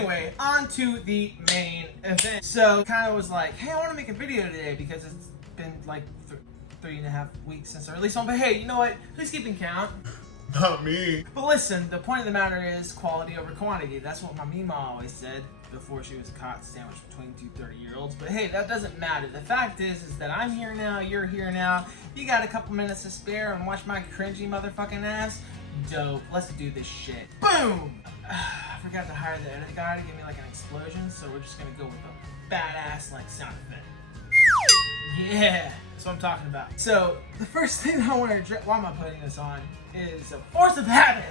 Anyway, on to the main event. So, kind of was like, hey, I want to make a video today because it's been like 3.5 weeks since I released one. But hey, you know what? Who's keeping count? Not me. But listen, the point of the matter is quality over quantity. That's what my mama always said before she was caught sandwiched between two 30-year-olds. But hey, that doesn't matter. The fact is that I'm here now, you're here now. You got a couple minutes to spare and watch my cringy motherfucking ass? Dope. Let's do this shit. Boom! I forgot to hire the edit guy to give me like an explosion, so we're just gonna go with a badass like sound effect. Yeah, that's what I'm talking about. So, the first thing I want to address, why am I putting this on, is a force of habit.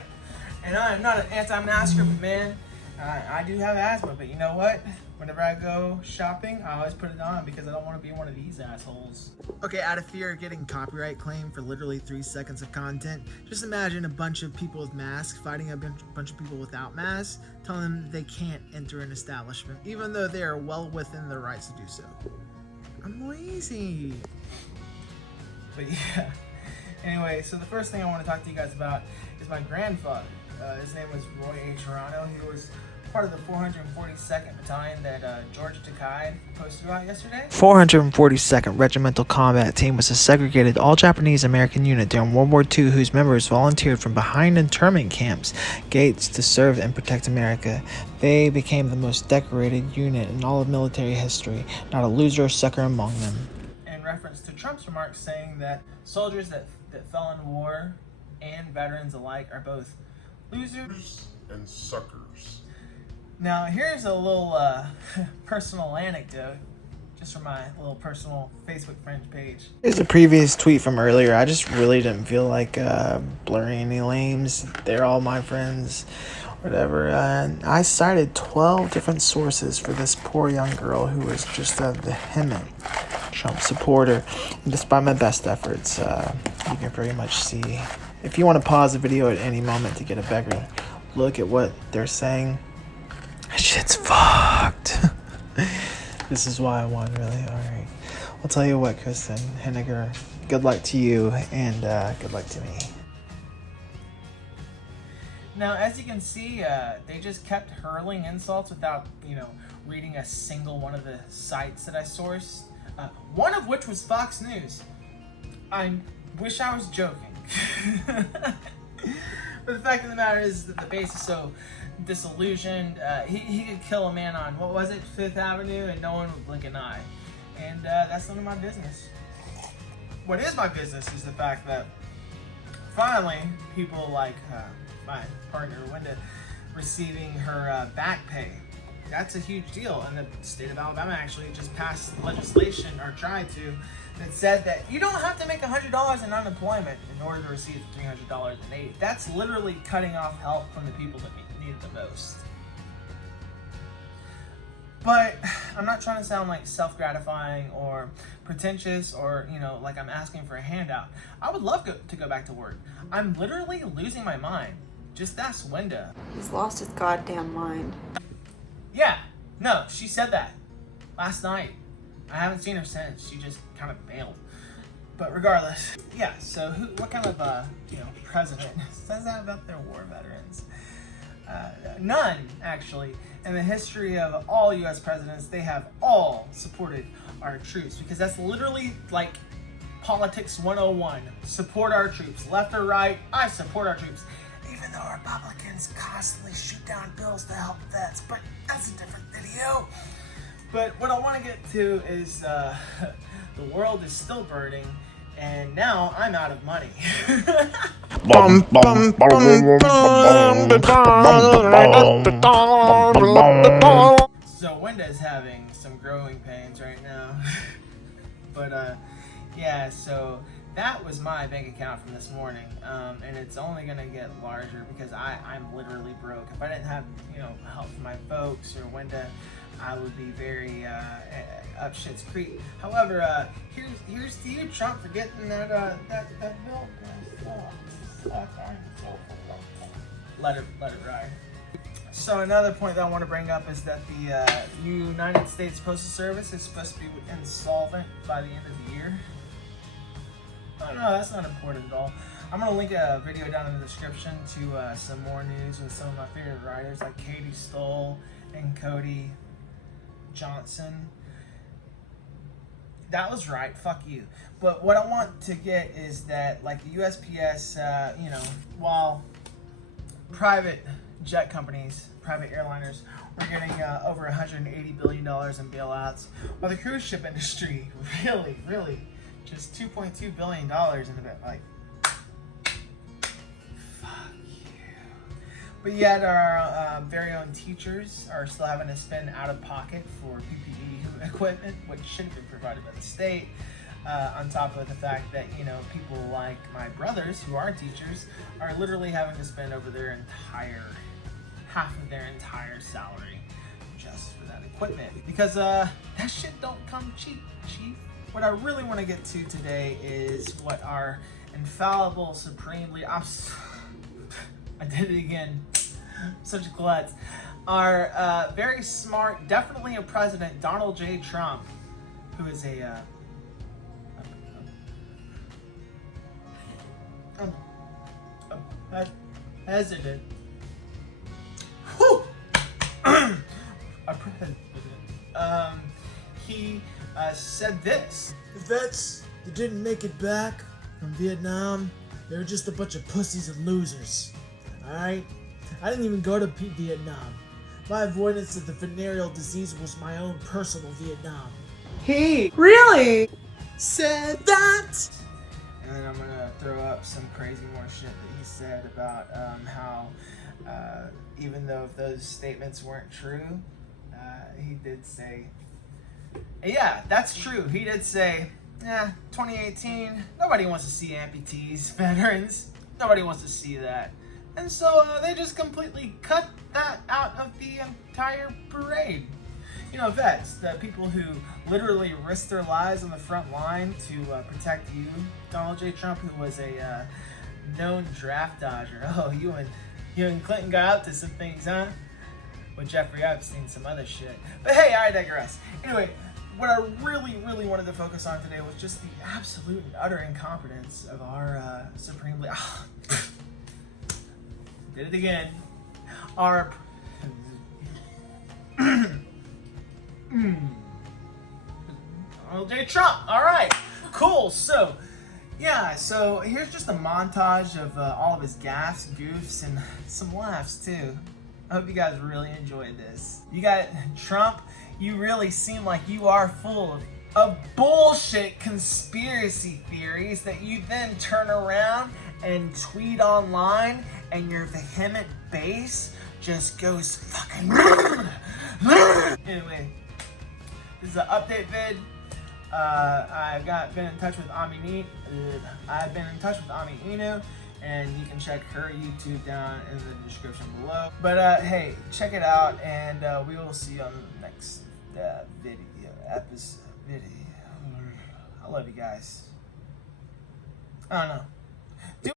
And I am not an anti-masker, but man, I do have asthma, but you know what? Whenever I go shopping, I always put it on because I don't want to be one of these assholes. Okay, out of fear of getting copyright claim for literally 3 seconds of content, just imagine a bunch of people with masks fighting a bunch of people without masks, telling them they can't enter an establishment, even though they are well within their rights to do so. I'm lazy. But yeah. Anyway, so the first thing I want to talk to you guys about is my grandfather. His name was Roy A. Toronto. He was part of the 442nd Battalion that George Takei posted about yesterday. 442nd Regimental Combat Team was a segregated all-Japanese American unit during World War II whose members volunteered from behind internment camps gates to serve and protect America. They became the most decorated unit in all of military history, not a loser or sucker among them. In reference to Trump's remarks saying that soldiers that fell in war and veterans alike are both losers and suckers. Now, here's a little personal anecdote, just from my little personal Facebook friends page. Here's a previous tweet from earlier. I just really didn't feel like blurring any names. They're all my friends, whatever. And I cited 12 different sources for this poor young girl who was just a vehement Trump supporter. And despite my best efforts, you can very much see. If you want to pause the video at any moment to get a better look at what they're saying, shit's fucked. This is why I won, really. Alright. I'll tell you what, Kristen Henniger, good luck to you and good luck to me. Now, as you can see, they just kept hurling insults without, reading a single one of the sites that I sourced. One of which was Fox News. I wish I was joking. But the fact of the matter is that the base is so disillusioned. He could kill a man on, what was it, 5th Avenue, and no one would blink an eye. And that's none of my business. What is my business is the fact that finally people like my partner Linda receiving her back pay. That's a huge deal, and the state of Alabama actually just passed legislation, or tried to, that said that you don't have to make $100 in unemployment in order to receive $300 in aid. That's literally cutting off help from the people that need it the most. But I'm not trying to sound like self-gratifying or pretentious or, like I'm asking for a handout. I would love to go back to work. I'm literally losing my mind. Just ask Wenda. He's lost his goddamn mind. Yeah, no, she said that last night. I haven't seen her since. She just kind of bailed. But regardless, yeah, so what kind of, president says that about their war veterans? None, actually. In the history of all U.S. presidents, they have all supported our troops, because that's literally like politics 101. Support our troops. Left or right, I support our troops. Even though Republicans constantly shoot down bills to help vets, but that's a different video. But what I want to get to is the world is still burning, and now I'm out of money. So Wenda's having some growing pains right now. But yeah, so that was my bank account from this morning, and it's only gonna get larger because I'm literally broke. If I didn't have help from my folks or Wenda, I would be very up shit's creek. However, here's to you, Trump, for getting that bill. Let it ride. So another point that I want to bring up is that the United States Postal Service is supposed to be insolvent by the end of the year. Oh no, that's not important at all. I'm going to link a video down in the description to some more news with some of my favorite writers like Katie Stoll and Cody Johnson. That was right. Fuck you. But what I want to get is that, like, the USPS, you know, while private jet companies, private airliners, were getting over $180 billion in bailouts, while the cruise ship industry really just $2.2 billion in about, like, fuck you. But yet our very own teachers are still having to spend out of pocket for PPE equipment, which should have been provided by the state. On top of the fact that, you know, people like my brothers who are teachers are literally having to spend over their half of their entire salary just for that equipment. Because that shit don't come cheap, chief. What I really want to get to today is what our infallible, supremely, I did it again, such a klutz. Our very smart, definitely a president, Donald J. Trump, who is a president. Whew. A president. He said this. The vets that didn't make it back from Vietnam, they were just a bunch of pussies and losers. Alright? I didn't even go to Vietnam. My avoidance of the venereal disease was my own personal Vietnam. He really Said that! And then I'm gonna throw up some crazy more shit that he said about how even though if those statements weren't true, he did say, yeah, that's true. He did say, 2018, nobody wants to see amputees, veterans. Nobody wants to see that. And so they just completely cut that out of the entire parade. You know, vets, the people who literally risked their lives on the front line to protect you. Donald J. Trump, who was a known draft dodger. Oh, you and Clinton got up to some things, huh? With Jeffrey Epstein, some other shit. But hey, I digress. Anyway, what I really wanted to focus on today was just the absolute and utter incompetence of our supreme leader. Did it again. Our Donald J. Trump. All right, cool. So, yeah. So here's just a montage of all of his gaffes, goofs, and some laughs too. I hope you guys really enjoyed this. You got Trump. You really seem like you are full of bullshit conspiracy theories that you then turn around and tweet online, and your vehement base just goes fucking. Anyway, this is an update vid. I've been in touch with Ami Inu, and you can check her YouTube down in the description below. But hey, check it out, and we will see you on the next episode. I love you guys. I don't know.